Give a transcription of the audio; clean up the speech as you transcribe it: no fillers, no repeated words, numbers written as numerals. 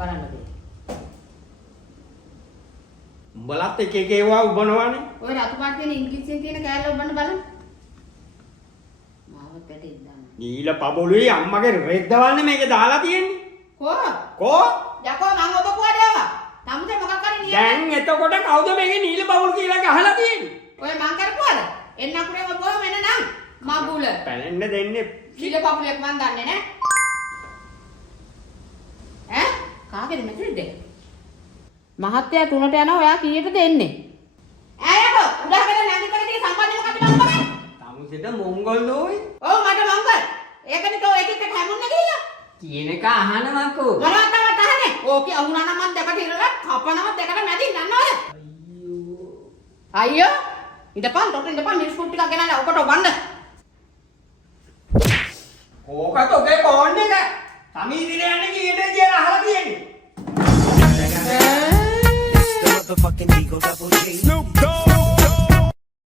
බලන්න දෙන්න. උඹලත් එක එක ඒවා උබනවානේ. ඔය රතු පාට තියෙන ඉංග්‍රීසියෙන් තියෙන කෑල්ල උබන්න බලන්න. මාවත් පැටේ දාන්න. නීල පබළුයි අම්මගේ රෙද්දවන්නේ මේකේ දාලා තියෙන්නේ. කෝ? යකෝ මං ඔබ පුවදේවා. තමුසේ මොකක් කරේ නියම? දැන් එතකොට කවුද මේකේ නීල බබළු කියලා ගහලා තියෙන්නේ? ඔය මං කරපුවාද? එන්න අකුරේ ඔබ මෙන්න නම් මගුල. පැලෙන්න දෙන්නේ. නීල බබළුවෙක් මං දන්නේ නෑ. ඈ? කාගේද මෙතනද? මහත්තයා 3ට යනවා ඔයා කීයට දෙන්නේ? ඈ යකෝ උඩහකට නැගිටගෙන තියෙන සම්බන්ධය මොකක්ද මම කරන්නේ? තමුසෙට මොංගල් නෝයි. ඔව් මට මංගල්. ඒකනේ තෝ එකෙක් එක්ක හැමුන්නේ කියලා. කියන එක අහනවකෝ. මොනවද තමයි අහන්නේ? ඕකේ අහුණා නම් මම දෙකට ඉරලා කපනවා දෙකට මැදින් යන්නවද? අයියෝ. ඉඳපන් තොට ඉඳපන් මිරිස් ටිකක් ගෙනල්ලා ඔකට වන්න. ඕකට ඔගේ ෆෝන් එක. සමීදිනේ යන්නේ කීයටද කියලා අහලා තියෙන්නේ. It's the motherfucking Eagle Double G. Snoop Dogg.